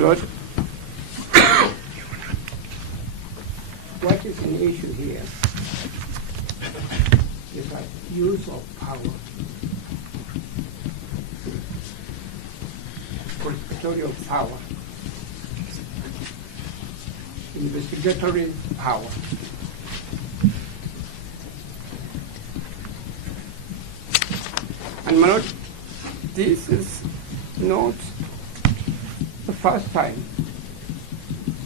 Lord, what is an issue here is that use of power, conspiratorial power, investigatory power. And my Lord, this is not the first time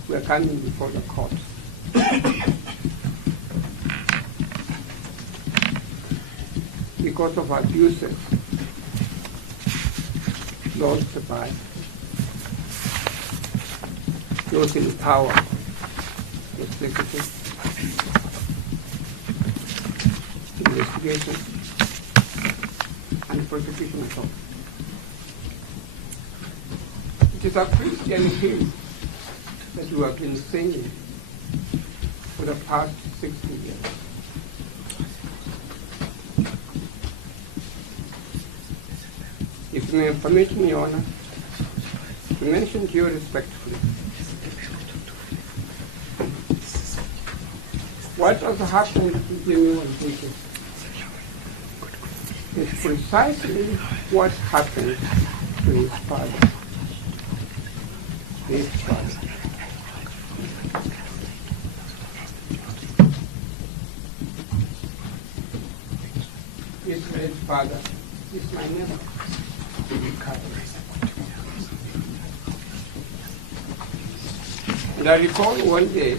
we are coming before the court. Because of abuses lost by those in power, the executive, investigation, and prosecution at all. It is a Christian hymn that we have been singing for the past 60 years. If you may permit me, Your Honor, to mention to you respectfully what has happened to Jimmy Wanjiki is precisely what happened to his father. His father. His late father is my neighbor. And I recall one day,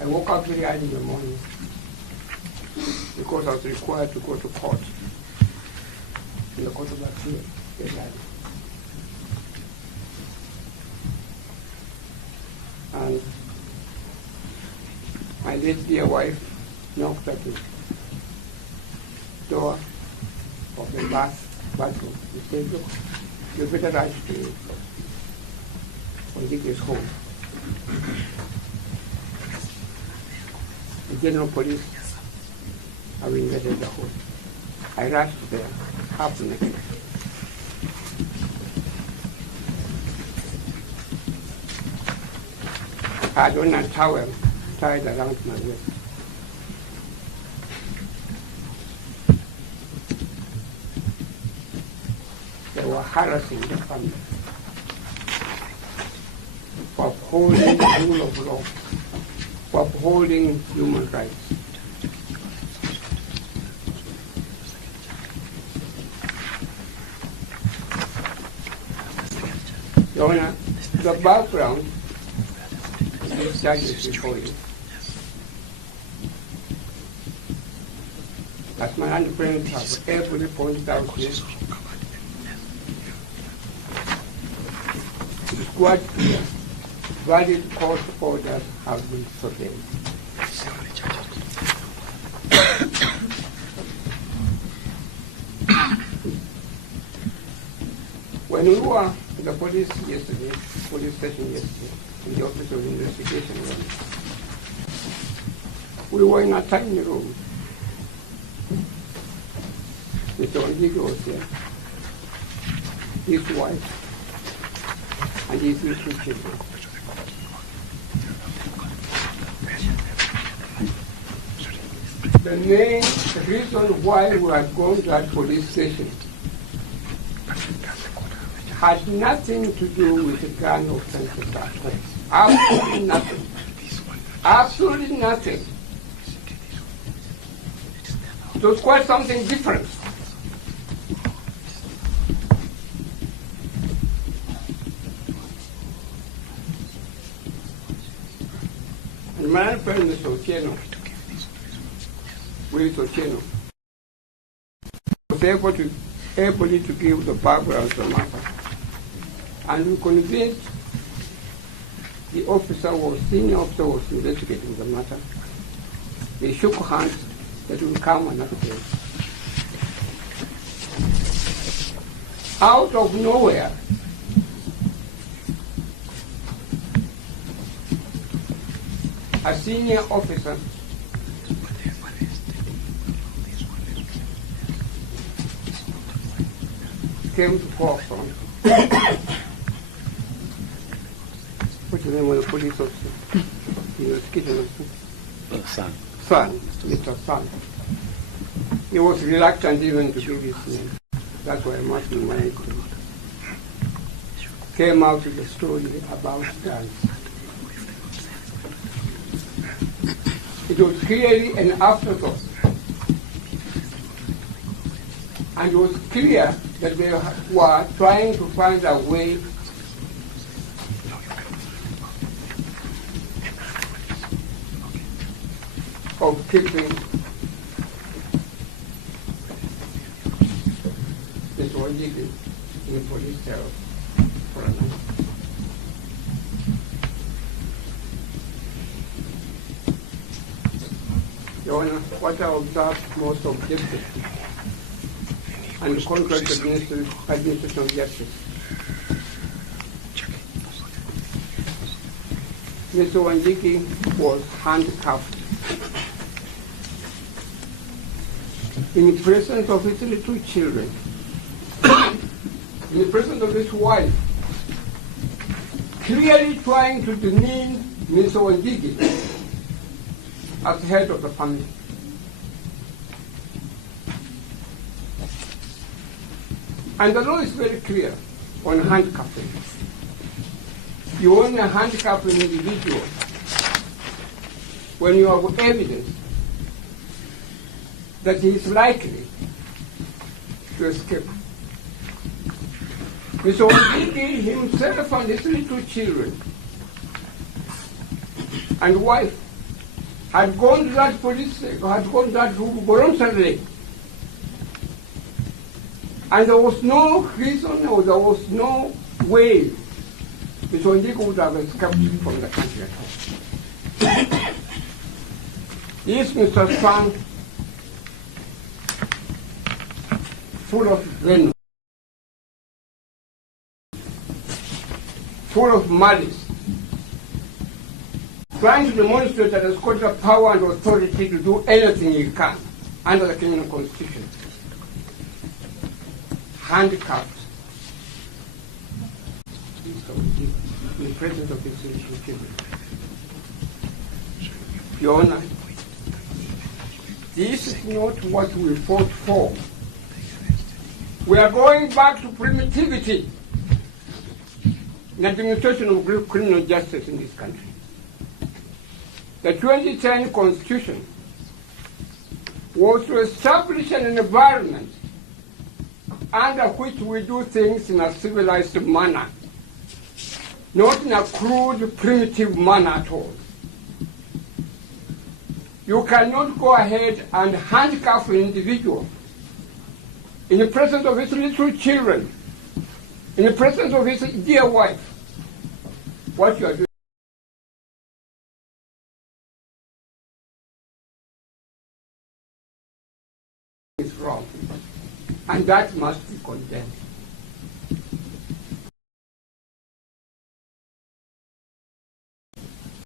I woke up very early in the morning because I was required to go to court in the court of appeal very early. And my late dear wife knocked at the door of the bathroom. He said, look, you better rush to Wanjiki's home. The general police have invaded the home. I rushed there, half naked. I had on a towel tied around my waist. They were harassing the family for upholding the rule of law, for upholding human rights. Your Honor, the background of these charges before you, as my friends have carefully pointed out here, quite clear. Valid court orders have been surveyed. When we were at the police station yesterday, in the Office of Investigation room, we were in a tiny room. Mr. Wanjiki was there, his wife, and his little children. The main reason why we had gone to that police station had nothing to do with the gun offenses at all. Absolutely nothing. Absolutely nothing. It was quite something different. And my friend is Otieno, Willis Otieno, was able to give the background to the matter. And we convinced the senior officer was investigating the matter. They shook hands that will come another day. Out of nowhere, a senior officer came to forefront. What's the name of the police officer? He was killed. Son. Mr. Son. He was reluctant even to give his name. That's why Milimani came out with a story about guns. It was clearly an afterthought. And it was clear that they were trying to find a way of keeping this Wanjigi in police cell for a night. Your Honor, what I observed most objectively and contrary to administration of justice, Mr. Wanjigi was handcuffed in the presence of his little children, in the presence of his wife, clearly trying to demean Mr. Wanjigi as head of the family. And the law is very clear on handcuffing. You only handcuff an individual when you have evidence that he is likely to escape. Mr. Wanjigi himself and his little children and wife had gone to that police station, had gone to that room voluntarily. And there was no reason or there was no way Mr. Wanjigi would have escaped from the country at all. Is Mr. Fan full of venom, full of malice, trying to demonstrate that he's got the power and authority to do anything he can under the criminal constitution, handcuffed in the presence of his little children. Your Honor, this is not what we fought for. We are going back to primitivity in the administration of criminal justice in this country. The 2010 Constitution was to establish an environment under which we do things in a civilized manner, not in a crude, primitive manner at all. You cannot go ahead and handcuff an individual in the presence of his little children, in the presence of his dear wife. What you are doing is wrong, and that must be condemned.